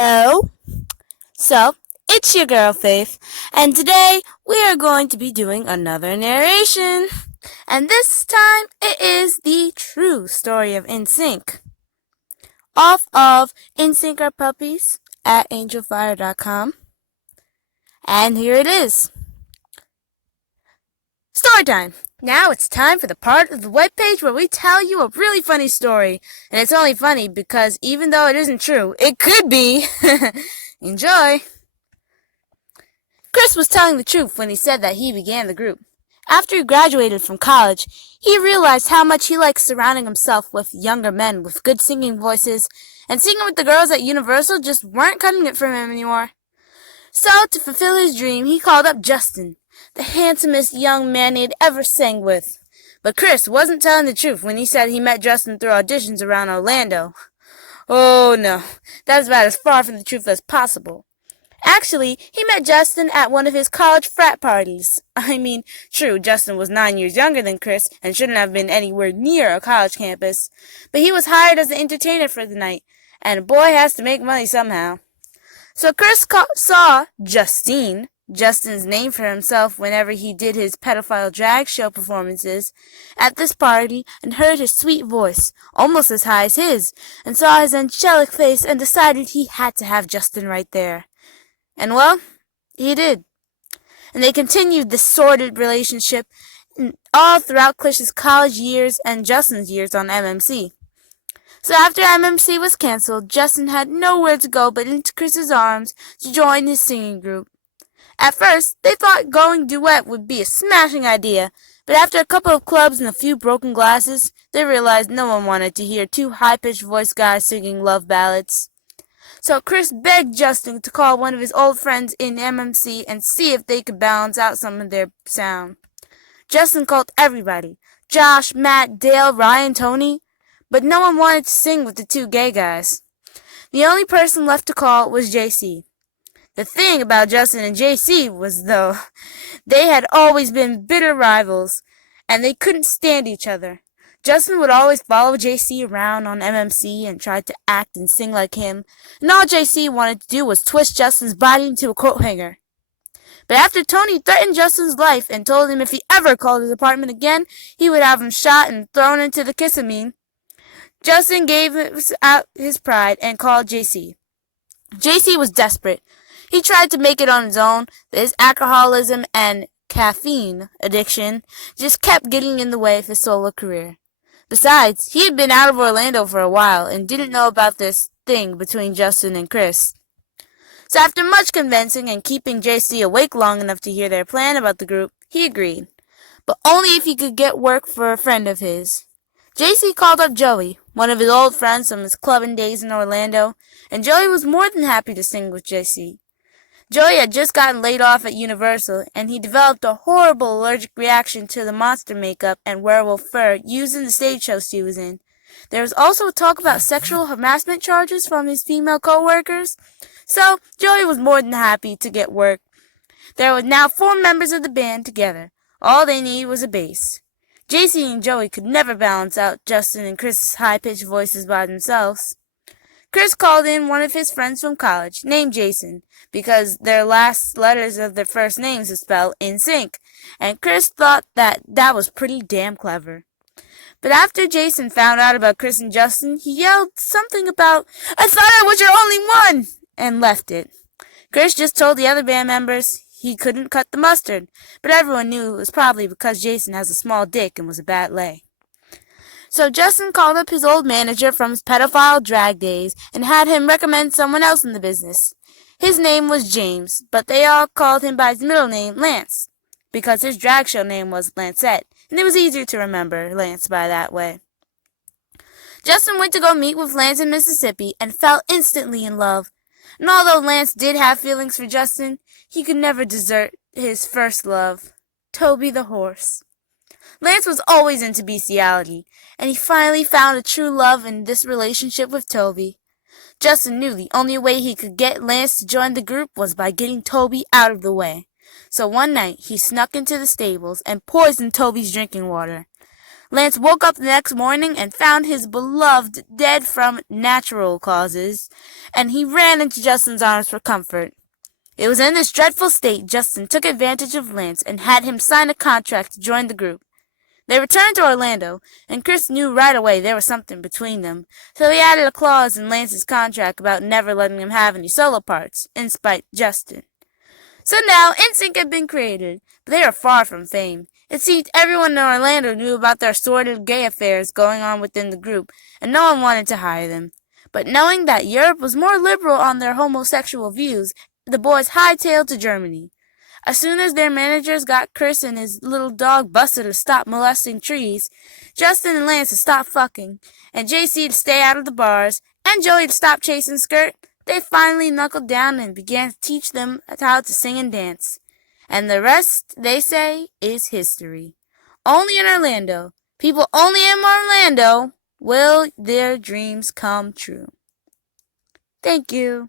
Hello. So, it's your girl Faith, and today we are going to be doing another narration. And this time it is the true story of NSYNC. Off of NSYNC Are Puppies at angelfire.com. And here it is. Story time! Now it's time for the part of the webpage where we tell you a really funny story. And it's only funny because even though it isn't true, it could be. Enjoy! Chris was telling the truth when he said that he began the group. After he graduated from college, he realized how much he liked surrounding himself with younger men with good singing voices, and singing with the girls at Universal just weren't cutting it for him anymore. So, to fulfill his dream, he called up Justin, the handsomest young man he had ever sang with. But Chris wasn't telling the truth when he said he met Justin through auditions around Orlando. Oh no, that was about as far from the truth as possible. Actually, he met Justin at one of his college frat parties. True, Justin was 9 years younger than Chris and shouldn't have been anywhere near a college campus, but he was hired as an entertainer for the night, and a boy has to make money somehow. So Chris saw Justine, Justin's name for himself whenever he did his pedophile drag show performances, at this party and heard his sweet voice, almost as high as his, and saw his angelic face and decided he had to have Justin right there. And well, he did. And they continued this sordid relationship all throughout Clish's college years and Justin's years on MMC. So after MMC was canceled, Justin had nowhere to go but into Chris's arms to join his singing group. At first, they thought going duet would be a smashing idea, but after a couple of clubs and a few broken glasses, they realized no one wanted to hear two high-pitched voice guys singing love ballads. So Chris begged Justin to call one of his old friends in MMC and see if they could balance out some of their sound. Justin called everybody, Josh, Matt, Dale, Ryan, Tony, but no one wanted to sing with the two gay guys. The only person left to call was JC. The thing about Justin and JC was, though, they had always been bitter rivals, and they couldn't stand each other. Justin would always follow JC around on MMC and try to act and sing like him, and all JC wanted to do was twist Justin's body into a coat hanger. But after Tony threatened Justin's life and told him if he ever called his apartment again, he would have him shot and thrown into the Kissimmee, Justin gave out his pride and called JC. JC was desperate. He tried to make it on his own, but his alcoholism and caffeine addiction just kept getting in the way of his solo career. Besides, he had been out of Orlando for a while and didn't know about this thing between Justin and Chris. So after much convincing and keeping JC awake long enough to hear their plan about the group, he agreed, but only if he could get work for a friend of his. JC called up Joey, one of his old friends from his clubbing days in Orlando, and Joey was more than happy to sing with JC. Joey had just gotten laid off at Universal, and he developed a horrible allergic reaction to the monster makeup and werewolf fur used in the stage shows she was in. There was also talk about sexual harassment charges from his female co-workers, so Joey was more than happy to get work. There were now 4 members of the band together. All they needed was a bass. JC and Joey could never balance out Justin and Chris's high-pitched voices by themselves. Chris called in one of his friends from college, named Jason, because their last letters of their first names is spelled NSYNC, and Chris thought that was pretty damn clever. But after Jason found out about Chris and Justin, he yelled something about, "I thought I was your only one!" and left it. Chris just told the other band members he couldn't cut the mustard, but everyone knew it was probably because Jason has a small dick and was a bad lay. So Justin called up his old manager from his pedophile drag days and had him recommend someone else in the business. His name was James, but they all called him by his middle name, Lance, because his drag show name was Lancette, and it was easier to remember Lance by that way. Justin went to go meet with Lance in Mississippi and fell instantly in love. And although Lance did have feelings for Justin, he could never desert his first love, Toby the horse. Lance was always into bestiality, and he finally found a true love in this relationship with Toby. Justin knew the only way he could get Lance to join the group was by getting Toby out of the way. So one night, he snuck into the stables and poisoned Toby's drinking water. Lance woke up the next morning and found his beloved dead from natural causes, and he ran into Justin's arms for comfort. It was in this dreadful state Justin took advantage of Lance and had him sign a contract to join the group. They returned to Orlando, and Chris knew right away there was something between them, so he added a clause in Lance's contract about never letting him have any solo parts, in spite of Justin. So now NSYNC had been created, but they were far from fame. It seemed everyone in Orlando knew about their sordid gay affairs going on within the group, and no one wanted to hire them. But knowing that Europe was more liberal on their homosexual views, the boys hightailed to Germany. As soon as their managers got Chris and his little dog Buster to stop molesting trees, Justin and Lance to stop fucking, and JC to stay out of the bars, and Joey to stop chasing skirt, they finally knuckled down and began to teach them how to sing and dance. And the rest, they say, is history. Only in Orlando, people only in Orlando, will their dreams come true. Thank you.